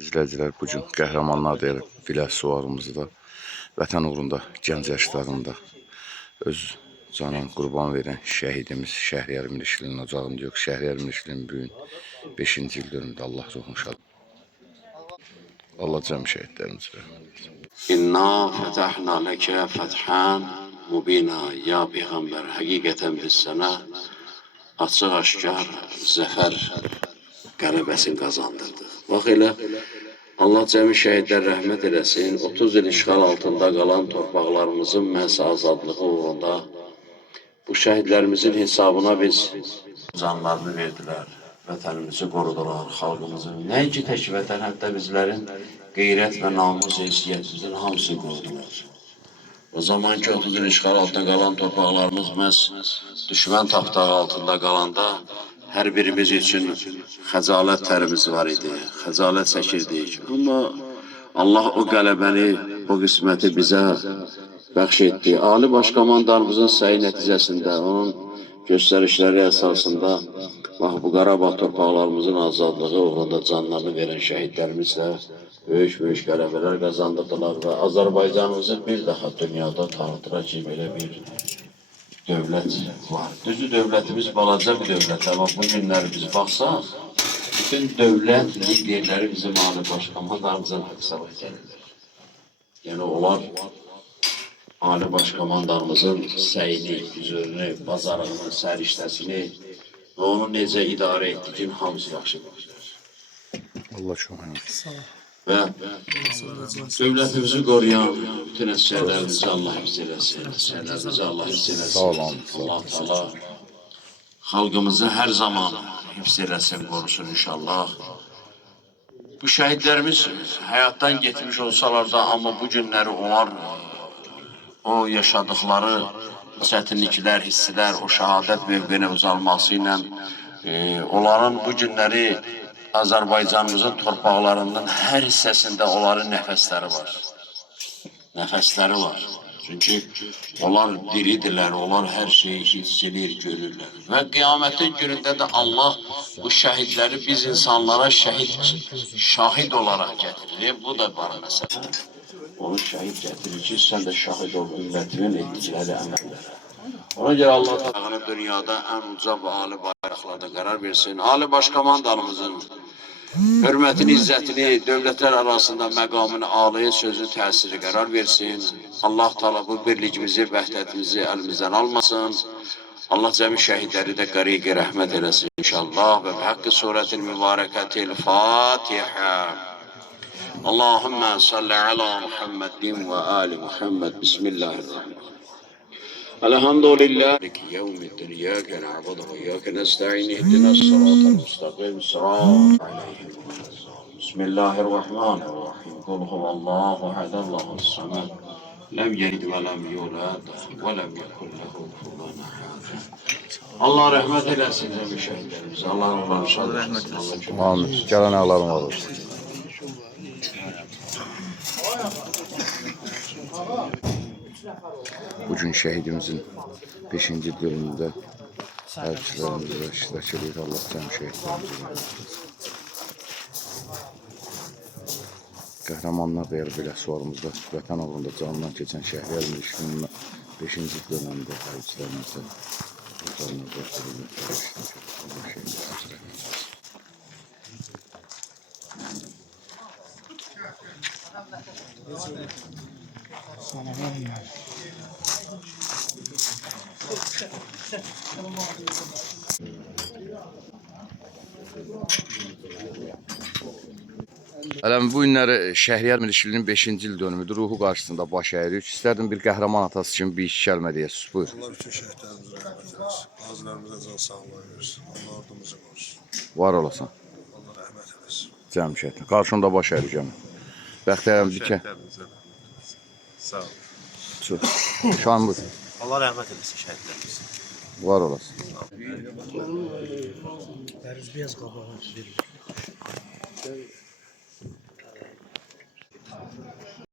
İzləyicilər, bugün qəhrəmanlar deyir biləs suvarımızda vətən uğrunda gənc yaşlarında öz canın qurban verən şəhidimiz Şəhriyar Mirişlinin ocağında yox, Şəhriyar Mirişlinin bugün 5-ci il dönümündə Allah ruhunu şad. Allah cəm şəhidlərimizi rəhmət. İnna fətəhna ləkə fəthan mubina. Ya Peyğəmbər, həqiqətən biz sənə açıq aşkar zəfər qələbəsini qazandırdıq. Bax elə, Allah cəmi şəhidlər rəhmət eləsin. 30 il işğal altında qalan torpaqlarımızın məhz azadlığı uğrunda bu şəhidlərimizin hesabına biz canlarını verdilər, vətənimizi qorudular, xalqımızın. Nəinki tək vətən, hətta bizlərin qeyrət və namus heysiyyətimizin hamısını qorudular. O zamanki 30 il işğal altında qalan torpaqlarımız məhz düşmən tapdağı altında qalanda hər birimiz üçün xəcalət tərimiz var idi, xəcalət çəkirdik. Amma Allah o qələbəni, o qisməti bizə bəxş etdi. Ali Başkomandanımızın səyi nəticəsində, onun göstərişləri əsasında bax, bu Qarabağ torpaqlarımızın azadlığı uğrunda canlarını verən şəhidlərimizlə böyük qələbələr qazandırdılar və Azərbaycanımızı bir daha dünyada tanıdılar ki, belə bir dövlət var. Düzü dövlətimiz balaca bir dövlət, amma bu günləri biz baxsaq, bütün dövlət liderləri bizim Ali Başkomandanımızın haqsala gəlirlər. Yəni onlar Ali Başkomandanımızın səyini, gücünü, bazarlığını, səriştəsini və onu necə idarə etdiyini hamısı yaxşı bilir. Allah kömək olsun. Və dövlətimizi qoruyan bütün əsgərlərimizi Allah hifz eləsin, əsgərlərimizi Allah hifz eləsin. Sağ olun. Allah Teala xalqımızı hər zaman hifz eləsin, qorusun inşallah. Bu şəhidlərimiz həyatdan getmiş olsalar da, amma bu günləri onlar o yaşadıkları çətinliklər, hisslər, o şəhadət mövqeyinə uzanması ilə onların bu günləri Azərbaycanımızın torpaqlarının hər hissəsində onların nəfəsləri var. Nəfəsləri var. Çünki onlar diridirlər, onlar hər şeyi hiss edir, görürlər. Və qiyamətin günündə də Allah bu şəhidləri biz insanlara şahid olaraq gətirir. Bu da var məsələ. Onu şəhid gətirir ki, sən də şahid ol ümmətimin etdikləri əməllərə. Ona görə Allah da dünyada ən uca və ali bayraqlarda qərar versin. Ali Başkomandanımızın hörmətini, izzətini, dövlətlər arasında məqamını, aliyə sözü, təsiri qərar versin. Allah Teala bu birlikimizi, vəhdətimizi əlimizdən almasın. Allah cəmi şəhidləri də qəriqə rəhmət eləsin inşallah. Və haqqı surətil mübarəkətil Fatihə. Allahümmə salli ala Muhammedin və ali Muhammed. Bismillahirrahmanirrahim. Elhamdülillah. Yevmiddin. İyyâke na'budu ve iyyâke nestaîn. İhdina s-sirâtal mustakîm. Sırat aleyhim. Bismillahirrahmanirrahim. Kul huvallahu ehad, Allahus samed. Lem yelid ve lem yulad ve lem yekun lehu kufuven ahad. Allah rəhmət eləsin cəmi şəhidlərimiz. Allah onları şad etsin. Amin. Gələn ağlarım olur. Bugün şəhidimizin 5-ci dönümündə hərbiçilərimizlə iştirak edir. Allah cəm şəhidlərimizi rəhmət etsin. Qəhrəmanlar deyir belə suvarımızda vətən uğrunda canından keçən Şəhriyar Mirişlinin 5-ci dönümündə hərbiçilərimizlə ocağına göstərilmək iştirak edir. Allah şəhidlərimizi rəhmət etsin. Ələm, bu günləri Şəhriyar Mirişlinin 5-ci il dönümüdür. Ruhu qarşısında baş əyirik. İstərdim bir qəhrəman atası kimi bir iki kəlmə deyəsiniz. Buyur. Allah bütün şəhidlərimizə rəhmət eləsin. Qazilərimizə can sağlığı versin. Allah ordumuzu qorusun. Var olasan. Allah rəhmət eləsin. Cəm şəhidlər. Qarşında baş əyirik. Bəxtəyarəm dikə. Sağ ol. Şan buyur. Allah rəhmət eləsin şəhidlərimiz. Var olasın. Bərüz beyaz qabağı verir.